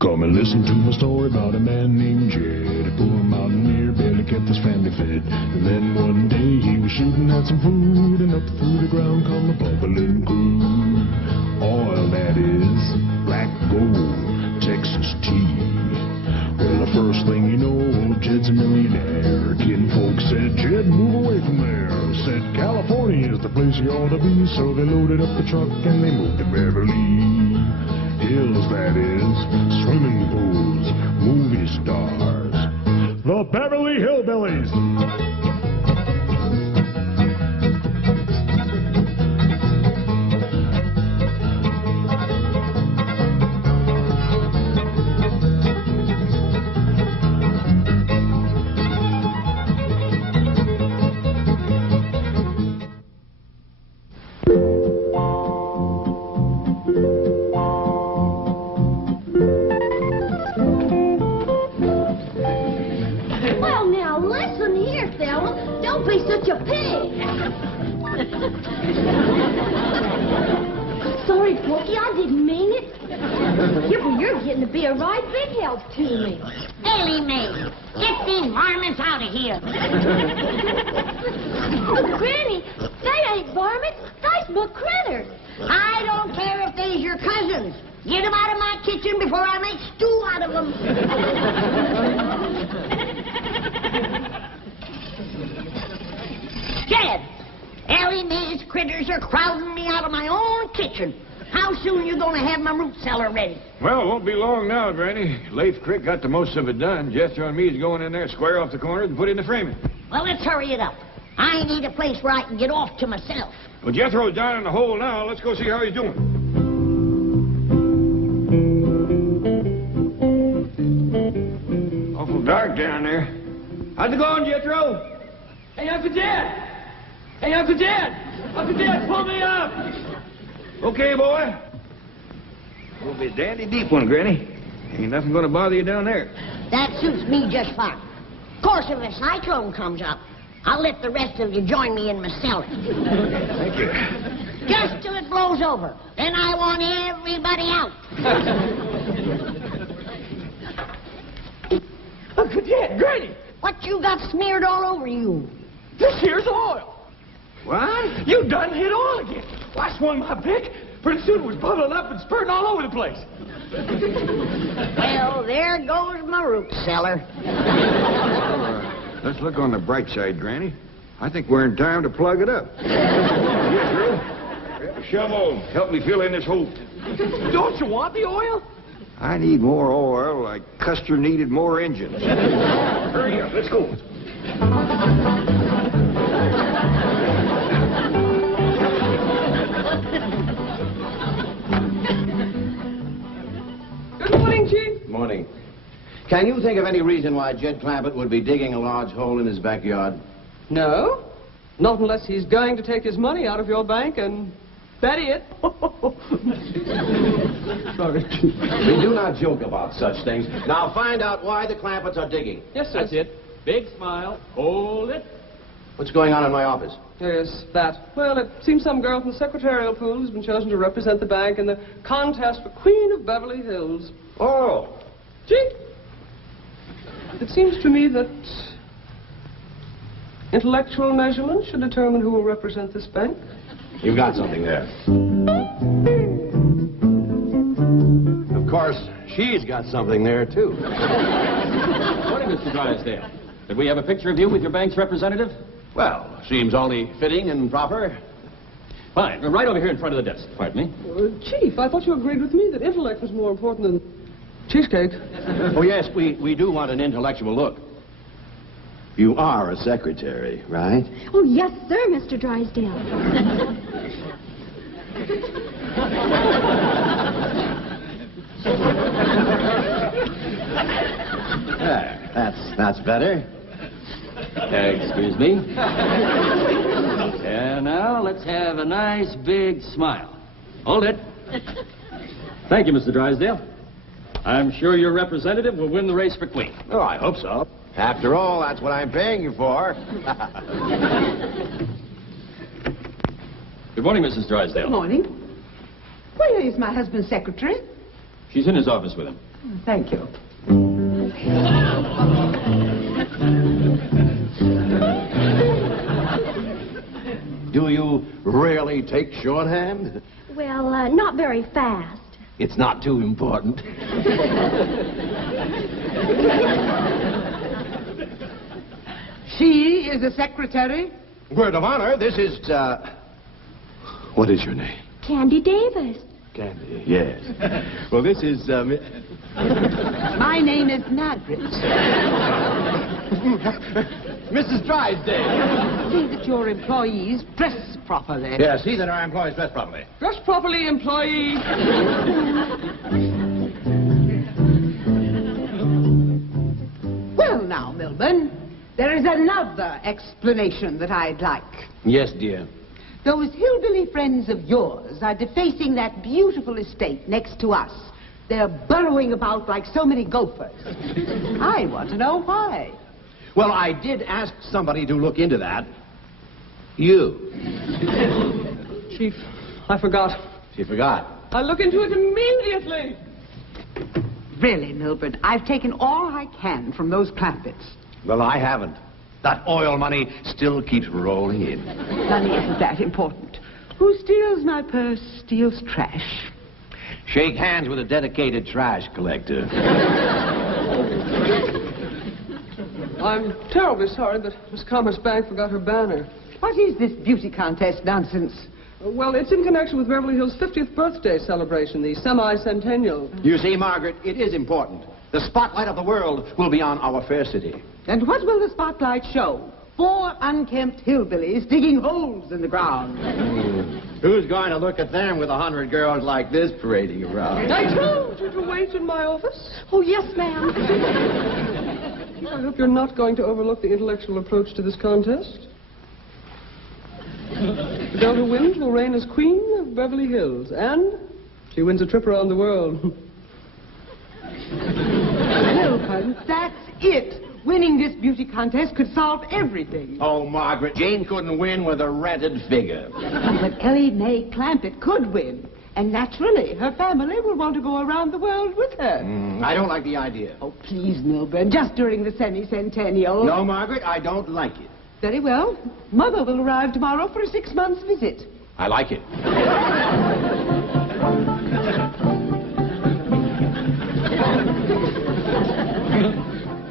Come and listen to my story about a man named Jed. A poor mountaineer barely kept his family fed. And then one day he was shooting at some food, and up through the ground come the bubbling crude oil, that is black gold, Texas tea. Well, the first thing you know, Jed's a millionaire. Kinfolk said, Jed, move away from there. Said, California is the place you ought to be. So they loaded up the truck and they moved to Beverly Hills, that is, swimming pools, movie stars, the Beverly Hillbillies. Don't be such a pig. Sorry, Porky, I didn't mean it. You're getting to be a right big help to me. Ellie Mae, get these varmints out of here. Oh, Granny, they ain't varmints. They's my critters. I don't care if they's your cousins. Get them out of my kitchen before I make stew out of them. Jed, Ellie Mae's critters are crowding me out of my own kitchen. How soon you gonna have my root cellar ready? Well, it won't be long now, Granny. Leif Crick got the most of it done. Jethro and me's going in there, square off the corners, and put in the framing. Well, let's hurry it up. I need a place where I can get off to myself. Well, Jethro's down in the hole now. Let's go see how he's doing. Awful dark down there. How's it going, Jethro? Hey, Uncle Jed! Hey, Uncle Jed! Uncle Jed, pull me up! Okay, boy. We'll be a dandy deep one, Granny. Ain't nothing gonna bother you down there. That suits me just fine. Of course, if a cyclone comes up, I'll let the rest of you join me in my cellar. Thank you. Just till it blows over. Then I want everybody out. Uncle Jed, Granny! What you got smeared all over you? This here's oil. What? You done hit oil again. Well, I swung my pick. Pretty soon it was bubbling up and spurting all over the place. Well, there goes my root cellar. Let's look on the bright side, Granny. I think we're in time to plug it up. Yes, Drew. Shovel, help me fill in this hole. Don't you want the oil? I need more oil like Custer needed more engines. Hurry up, let's go. Good morning, Chief. Morning. Can you think of any reason why Jed Clampett would be digging a large hole in his backyard? No. Not unless he's going to take his money out of your bank and bury it. Sorry, Chief. We do not joke about such things. Now find out why the Clampetts are digging. Yes, sir. That's it. Big smile. Hold it. What's going on in my office? Yes, that. Well, it seems some girl from the secretarial pool has been chosen to represent the bank in the contest for Queen of Beverly Hills. Oh. Gee, it seems to me that intellectual measurement should determine who will represent this bank. You've got something there. Of course, she's got something there, too. Morning, Mr. Drysdale. Did we have a picture of you with your bank's representative? Well, seems only fitting and proper. Fine. Right over here in front of the desk. Pardon me. Chief, I thought you agreed with me that intellect was more important than cheesecake. Oh, yes, we do want an intellectual look. You are a secretary, right? Oh, yes, sir, Mr. Drysdale. That's better. Excuse me. And now let's have a nice big smile. Hold it. Thank you, Mr. Drysdale. I'm sure your representative will win the race for Queen. Oh, I hope so. After all, that's what I'm paying you for. Good morning, Mrs. Drysdale. Good morning. Where is my husband's secretary? She's in his office with him. Thank you. Do you really take shorthand? Well, not very fast. It's not too important. She is a secretary? Word of honor, this is, what is your name? Candy Davis. Candy, yes. Well, this is, My name is Margaret. Mrs. Drysdale. See that your employees dress properly. Yeah, see that our employees dress properly. Dress properly, employee. Well, now, Milburn, there is another explanation that I'd like. Yes, dear. Those hillbilly friends of yours are defacing that beautiful estate next to us. They're burrowing about like so many gophers. I want to know why. Well, I did ask somebody to look into that. You. Chief, I forgot. She forgot. I'll look into it immediately. Really, Milburn, I've taken all I can from those Clampetts. Well, I haven't. That oil money still keeps rolling in. Money isn't that important. Who steals my purse steals trash. Shake hands with a dedicated trash collector. I'm terribly sorry, but Miss Commerce Bank forgot her banner. What is this beauty contest nonsense? Well, it's in connection with Beverly Hills' 50th birthday celebration, the semi-centennial. You see, Margaret, it is important. The spotlight of the world will be on our fair city. And what will the spotlight show? 4 unkempt hillbillies digging holes in the ground. Who's going to look at them with 100 girls like this parading around? I told you to wait in my office. Oh, yes, ma'am. I hope you're not going to overlook the intellectual approach to this contest. The girl who wins will reign as queen of Beverly Hills, and she wins a trip around the world. Milburn, that's it. Winning this beauty contest could solve everything. Oh, Margaret, Jane couldn't win with a rented figure. But Ellie Mae Clampett could win. And naturally, her family will want to go around the world with her. I don't like the idea. Oh, please, Milburn, just during the semi-centennial. No, Margaret, I don't like it. Very well. Mother will arrive tomorrow for a 6-month visit. I like it.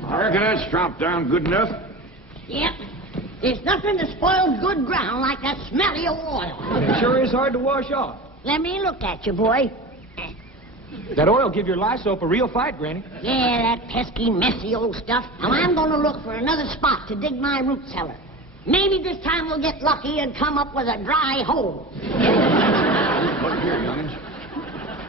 I reckon that's chopped down good enough. Yep. There's nothing that spoils good ground like that smelly oil. It sure is hard to wash off. Let me look at you, boy. That oil give your lye soap a real fight, Granny. Yeah, that pesky, messy old stuff. Now, I'm going to look for another spot to dig my root cellar. Maybe this time we'll get lucky and come up with a dry hole. Look here, youngins.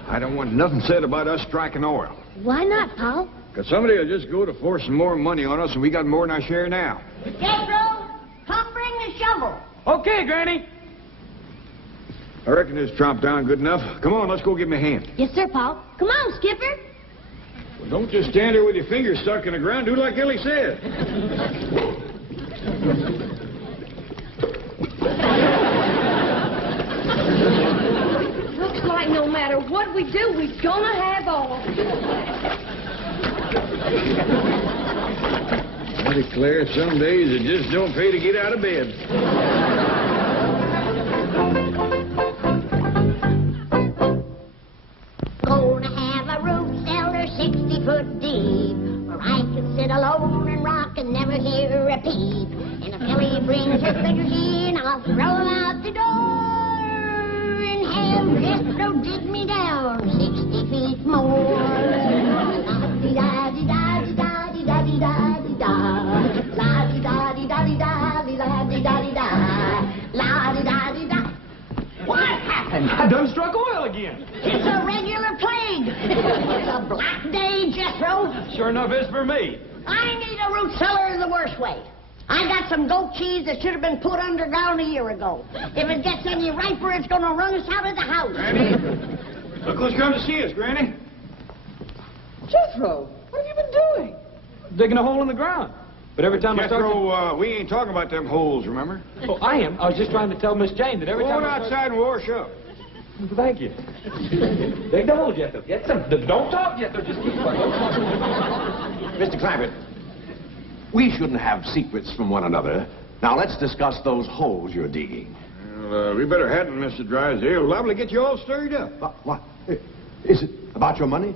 I don't want nothing said about us striking oil. Why not, Paul? Because somebody will just go to force some more money on us, and we got more than our share now. Gabriel, come bring the shovel. Okay, Granny. I reckon it's chopped down good enough. Come on, let's go give him a hand. Yes, sir, Paul. Come on, Skipper. Well, don't just stand there with your fingers stuck in the ground. Do like Ellie said. Looks like no matter what we do, we're gonna have oil. I declare, some days it just don't pay to get out of bed. Gonna have a root cellar 60 foot deep, where I can sit alone and rock and never hear a peep. And if Ellie brings her critters in, I'll throw them out the door and have Jethro dig me down 60 feet more. La-di-da-di-da-di-da-di-da-di-da-di-da. La-di-da-di-da-di-da-di-da-di-da-di-da. La-di-da-di-da. What happened? I done struck oil again. It's a regular plague. It's a black day, Jethro. Sure enough is for me. I need a root cellar the worst way. I got some goat cheese that should have been put underground a year ago. If it gets any riper, it's going to run us out of the house. Granny, look who's come to see us, Granny. Jethro, what have you been doing? Digging a hole in the ground. But every time I start... Jethro, we ain't talking about them holes, remember? Oh, I am. I was just trying to tell Miss Jane that every Go time on I start... outside and wash up. Thank you. They told you to get some. Don't talk yet. Just keep quiet. Don't talk. Mr. Claggett, we shouldn't have secrets from one another. Now, let's discuss those holes you're digging. Well, we better hadn't, Mr. Drysdale. Liable to get you all stirred up. What? Is it about your money?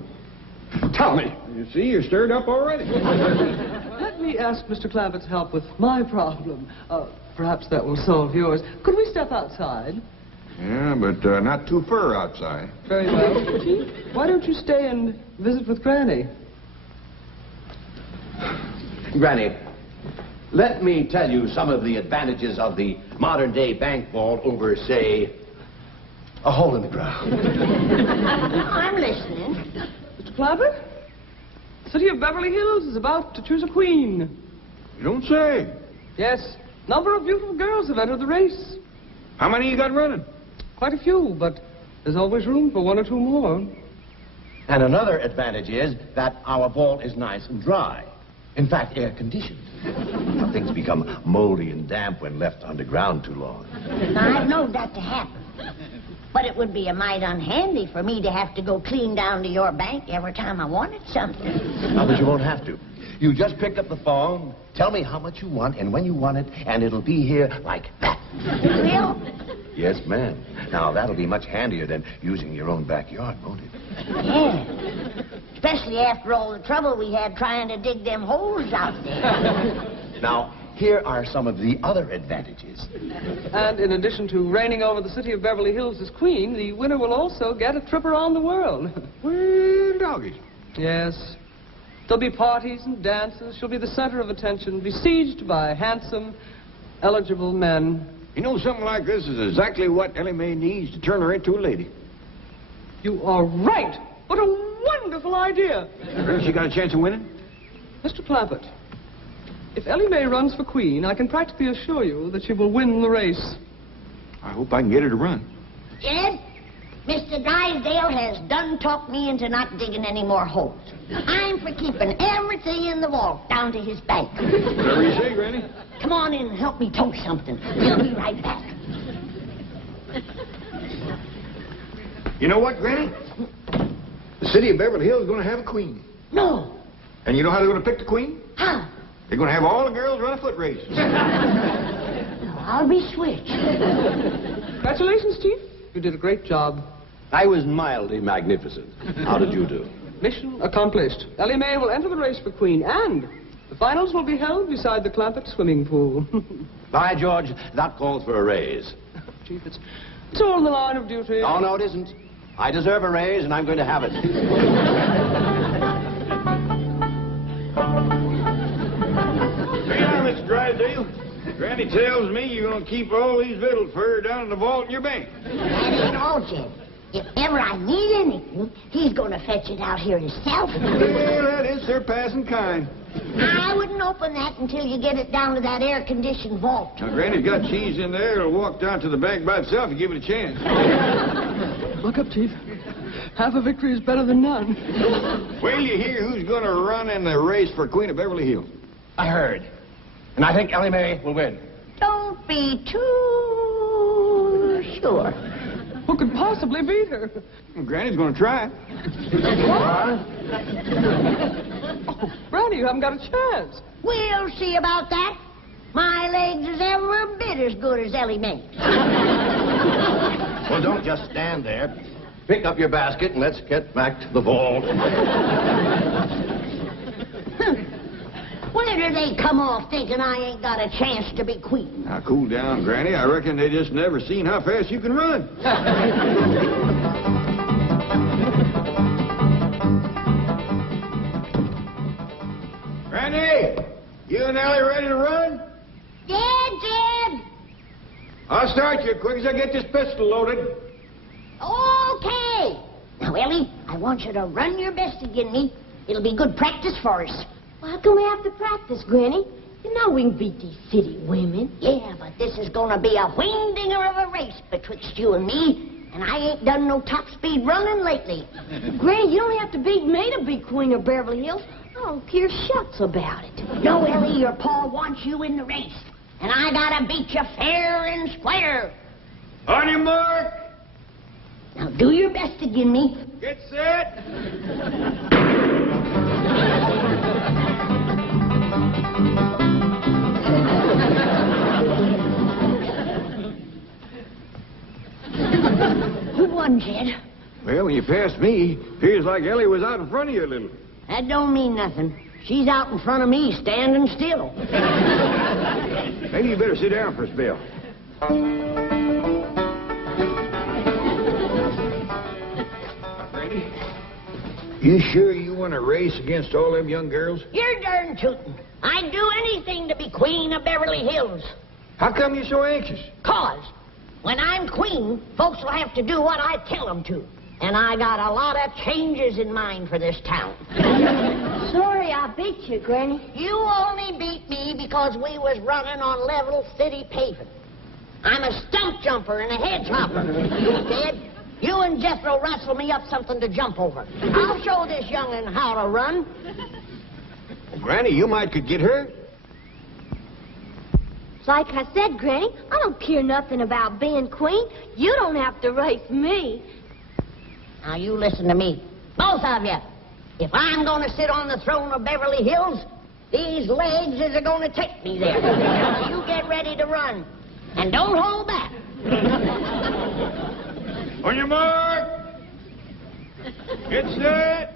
Tell me. You see, you're stirred up already. Let me ask Mr. Clavit's help with my problem. Perhaps that will solve yours. Could we step outside? Yeah, but not too far outside. Very well. Chief, why don't you stay and visit with Granny? Granny, let me tell you some of the advantages of the modern-day bank vault over, say, a hole in the ground. I'm listening. Mr. Clavit, the city of Beverly Hills is about to choose a queen. You don't say. Yes, a number of beautiful girls have entered the race. How many you got running? Quite a few, but there's always room for one or two more. And another advantage is that our vault is nice and dry. In fact, air-conditioned. Things become moldy and damp when left underground too long. I've known that to happen. But it would be a mite unhandy for me to have to go clean down to your bank every time I wanted something. Oh, but you won't have to. You just pick up the phone, tell me how much you want and when you want it, and it'll be here like that. Will? Yes, ma'am. Now, that'll be much handier than using your own backyard, won't it? Yeah. Especially after all the trouble we had trying to dig them holes out there. Now, here are some of the other advantages. And in addition to reigning over the city of Beverly Hills as queen, the winner will also get a trip around the world. Well, doggies. Yes. There'll be parties and dances. She'll be the center of attention, besieged by handsome, eligible men. You know, something like this is exactly what Ellie Mae needs to turn her into a lady. You are right. What a wonderful idea. She got a chance of winning? Mr. Clampett, if Ellie Mae runs for queen, I can practically assure you that she will win the race. I hope I can get her to run. Jed, Mr. Drysdale has done talked me into not digging any more holes. I'm for keeping everything in the vault down to his bank. Whatever you say, Granny. Come on in and help me toast something. We'll be right back. You know what, Granny? The city of Beverly Hills is going to have a queen. No. And you know how they're going to pick the queen? How? They're going to have all the girls run a foot race. I'll be switched. Congratulations, Chief. You did a great job. I was mildly magnificent. How did you do? Mission accomplished. Ellie Mae will enter the race for queen, and the finals will be held beside the Clampett swimming pool. By George, that calls for a raise. Chief, it's all in the line of duty. Oh, no, it isn't. I deserve a raise, and I'm going to have it. Hey, now, Mr. Drysdale. Granny tells me you're going to keep all these victuals for her down in the vault in your bank. That ain't all, Jed. If ever I need anything, he's going to fetch it out here himself. Well, that is surpassing kind. I wouldn't open that until you get it down to that air-conditioned vault. Now, Granny's got cheese in there. It'll walk down to the bank by itself and give it a chance. Look up, Chief. Half a victory is better than none. Well, you hear who's going to run in the race for Queen of Beverly Hills? I heard. And I think Ellie Mae will win. Don't be too sure. Who could possibly beat her? Well, Granny's going to try. Oh, Granny, you haven't got a chance. We'll see about that. My legs is every bit as good as Ellie Mae's. Well, don't just stand there. Pick up your basket and let's get back to the vault. Where do they come off thinking I ain't got a chance to be queen? Now, cool down, Granny. I reckon they just never seen how fast you can run. Granny, you and Ellie ready to run? Jed! I'll start you as quick as I get this pistol loaded. Okay. Now, Ellie, I want you to run your best again me. It'll be good practice for us. Well, how come we have to practice, Granny? You know we can beat these city women. Yeah, but this is gonna be a wing-dinger of a race betwixt you and me. And I ain't done no top-speed running lately. Granny, you don't have to beat me to be Queen of Beverly Hills. I don't care shucks about it. No, Ellie, your pa wants you in the race. And I gotta beat you fair and square. On your mark. Now do your best to give me. Get set. Who won, Jed? Well, when you passed me, appears like Ellie was out in front of you a little. That don't mean nothing. She's out in front of me, standing still. Maybe you better sit down for a spell. Randy, you sure you want to race against all them young girls? You're darn tootin'. I'd do anything to be queen of Beverly Hills. How come you're so anxious? 'Cause when I'm queen, folks will have to do what I tell them to. And I got a lot of changes in mind for this town. Sorry I beat you, Granny. You only beat me because we was running on level city paving. I'm a stump jumper and a hedge hopper. Dad, you and Jethro rustle me up something to jump over. I'll show this young'un how to run. Well, Granny, you might could get hurt. Like I said, Granny, I don't care nothing about being queen. You don't have to race me. Now, you listen to me. Both of you. If I'm going to sit on the throne of Beverly Hills, these legs is going to take me there. Now, you get ready to run. And don't hold back. On your mark. Get set.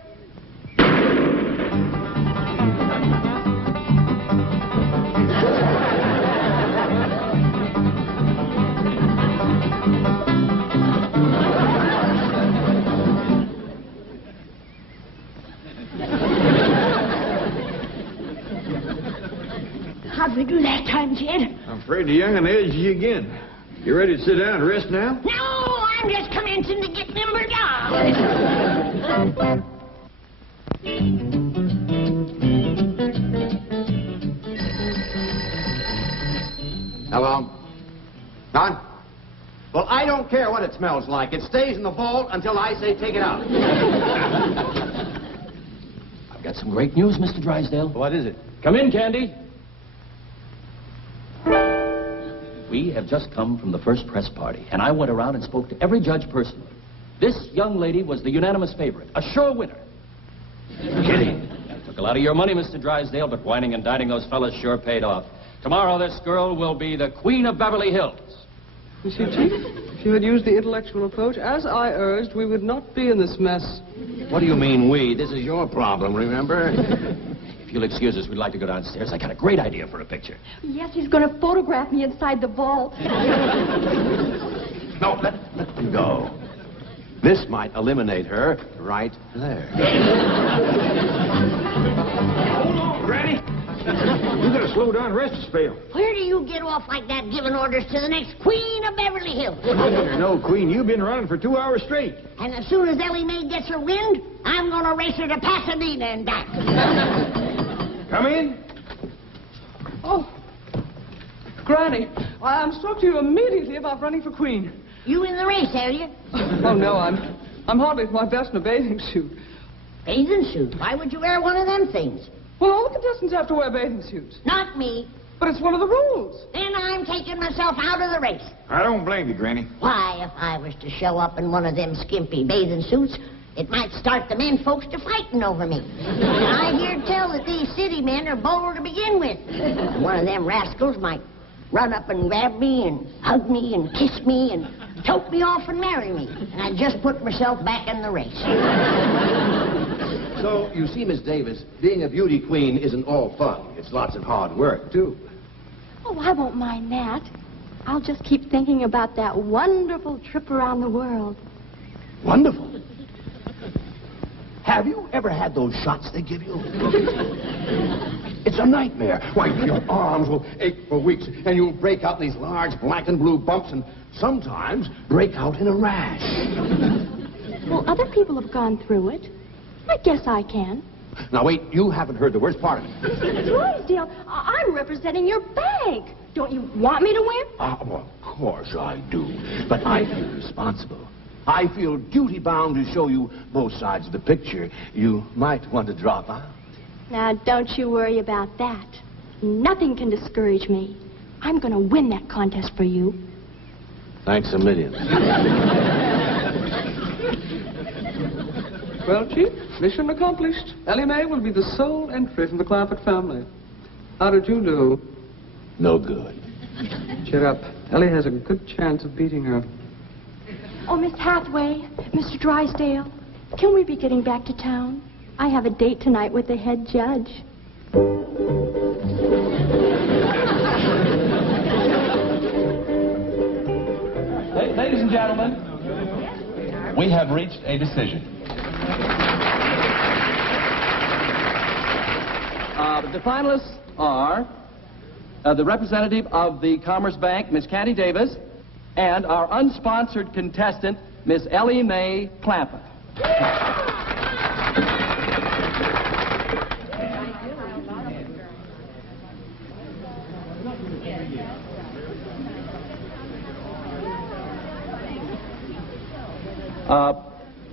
How'd we do that time, Jed? I'm afraid the young'un edged you again. You ready to sit down and rest now? No, I'm just commencing to get nimber down. Hello? Don? Well, I don't care what it smells like. It stays in the vault until I say take it out. I've got some great news, Mr. Drysdale. What is it? Come in, Candy. We have just come from the first press party, and I went around and spoke to every judge personally. This young lady was the unanimous favorite, a sure winner. Kidding. Took a lot of your money, Mr. Drysdale, but whining and dining those fellas sure paid off. Tomorrow, this girl will be the queen of Beverly Hills. You see, Chief, if you had used the intellectual approach, as I urged, we would not be in this mess. What do you mean, we? This is your problem, remember? If you'll excuse us, we'd like to go downstairs. I got a great idea for a picture. Yes, he's going to photograph me inside the vault. No, let them go. This might eliminate her right there. Hold on, Granny. You gotta slow down and rest a spell. Where do you get off like that giving orders to the next queen of Beverly Hills? No, Queen, you've been running for 2 hours straight. And as soon as Ellie Mae gets her wind, I'm going to race her to Pasadena and back. Come in. Oh, Granny, I'm struck to you immediately about running for queen. You in the race, are you? Oh, no, I'm hardly at my best in a bathing suit. Bathing suit? Why would you wear one of them things? Well, all the contestants have to wear bathing suits. Not me. But it's one of the rules. Then I'm taking myself out of the race. I don't blame you, Granny. Why, if I was to show up in one of them skimpy bathing suits, it might start the men folks to fighting over me. And I hear tell that these city men are bold to begin with. And one of them rascals might run up and grab me and hug me and kiss me and tote me off and marry me. And I just put myself back in the race. So, you see, Miss Davis, being a beauty queen isn't all fun. It's lots of hard work, too. Oh, I won't mind that. I'll just keep thinking about that wonderful trip around the world. Wonderful. Have you ever had those shots they give you? It's a nightmare. Why, your arms will ache for weeks, and you'll break out in these large black and blue bumps, and sometimes break out in a rash. Well, other people have gone through it. I guess I can. Now, wait, you haven't heard the worst part of it. Mr. Drysdale, I'm representing your bank. Don't you want me to win? Well, of course I do. But I feel responsible. I feel duty-bound to show you both sides of the picture. You might want to drop out. Now, don't you worry about that. Nothing can discourage me. I'm going to win that contest for you. Thanks a million. Well, Chief, mission accomplished. Ellie Mae will be the sole entry from the Clampett family. How did you do? No good. Cheer up. Ellie has a good chance of beating her. Oh, Miss Hathaway, Mr. Drysdale, can we be getting back to town? I have a date tonight with the head judge. Ladies and gentlemen, we have reached a decision. The finalists are the representative of the Commerce Bank, Miss Candy Davis, and our unsponsored contestant, Miss Ellie Mae Clampett.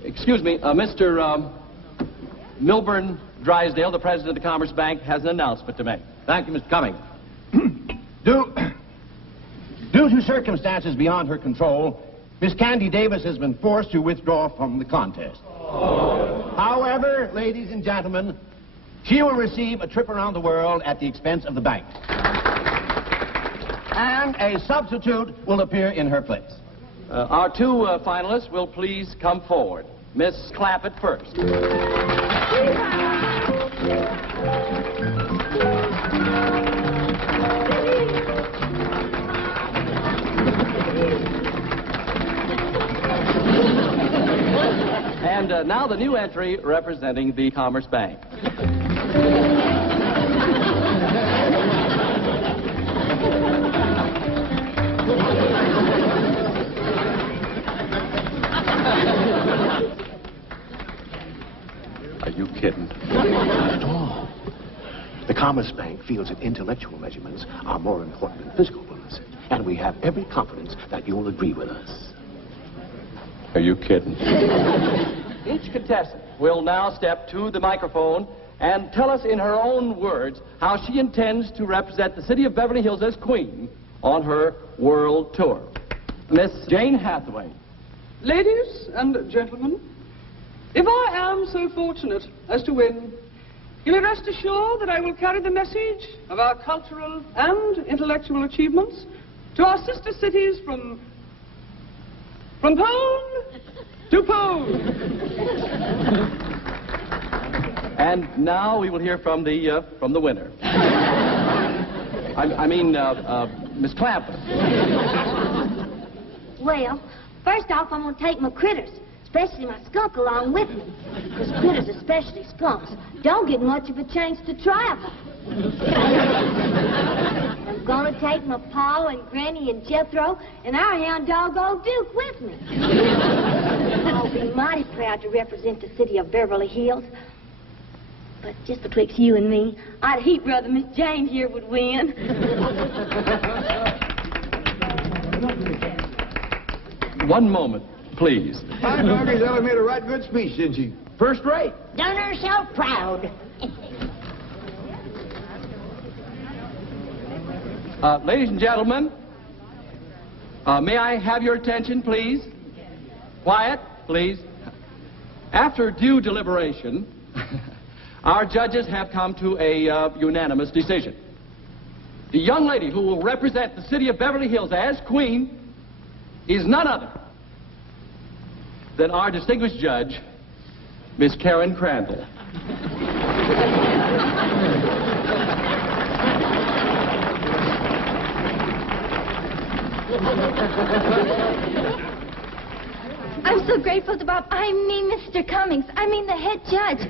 Excuse me, Mr. Milburn Drysdale, the president of the Commerce Bank, has an announcement to make. Thank you, Mr. Cummings. Due to circumstances beyond her control, Miss Candy Davis has been forced to withdraw from the contest. However, ladies and gentlemen, she will receive a trip around the world at the expense of the bank. And a substitute will appear in her place. Our two finalists will please come forward. Miss Clampett first. And now the new entry representing the Commerce Bank. Are you kidding? Not at all. The Commerce Bank feels that intellectual measurements are more important than physical ones. And we have every confidence that you'll agree with us. Are you kidding? Each contestant will now step to the microphone and tell us in her own words how she intends to represent the city of Beverly Hills as queen on her world tour. Miss Jane Hathaway. Ladies and gentlemen, if I am so fortunate as to win, you may rest assured that I will carry the message of our cultural and intellectual achievements to our sister cities from pole to pole. And now we will hear from the winner. I mean, Miss Clampett. Well, first off, I'm going to take my critters, especially my skunk, along with me. Because critters, especially skunks, don't get much of a chance to travel. I'm going to take my Pa and Granny and Jethro and our hound dog, Old Duke, with me. I'll be mighty proud to represent the city of Beverly Hills. But just betwixt you and me, I'd heap rather Miss Jane here would win. One moment, please. I doggies, Ellie made a right good speech, didn't she? First rate. Done herself proud. Ladies and gentlemen, may I have your attention, please? Quiet, please. After due deliberation, our judges have come to a unanimous decision. The young lady who will represent the city of Beverly Hills as queen is none other than our distinguished judge, Miss Karen Crandall. I'm so grateful to Bob. I mean Mr. Cummings. I mean the head judge.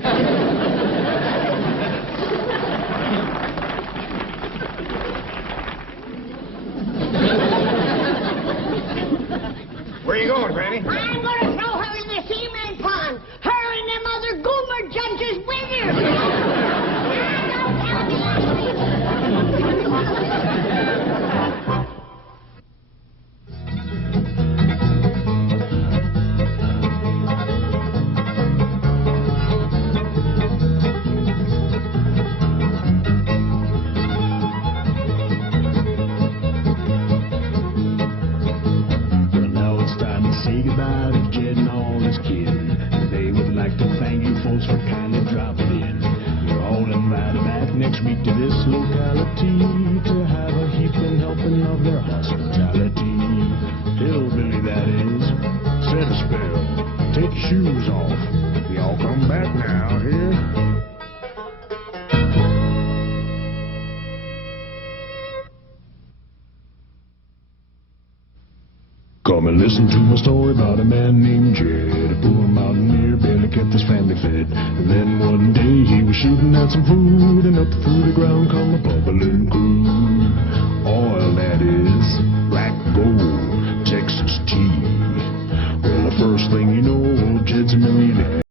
Where you going, Granny? I'm going to throw her in the cement pond. Her and them other goober judges with her. Now, don't tell me. Well, now it's time to say goodbye to Jed and all his kin. They folks for kindly dropping in. You're all invited back next week to this locality to have a heaping helping of their hospitality. Hillbilly, that is. Set a spell. Take your shoes off. Y'all come back now, here. Come and listen to a story about a man named Jed. A poor mountaineer barely kept his family fed. And then one day he was shooting at some food, and up through the ground come a bubbling crude. Oil, that is, black gold, Texas tea. Well, the first thing you know, old Jed's a millionaire.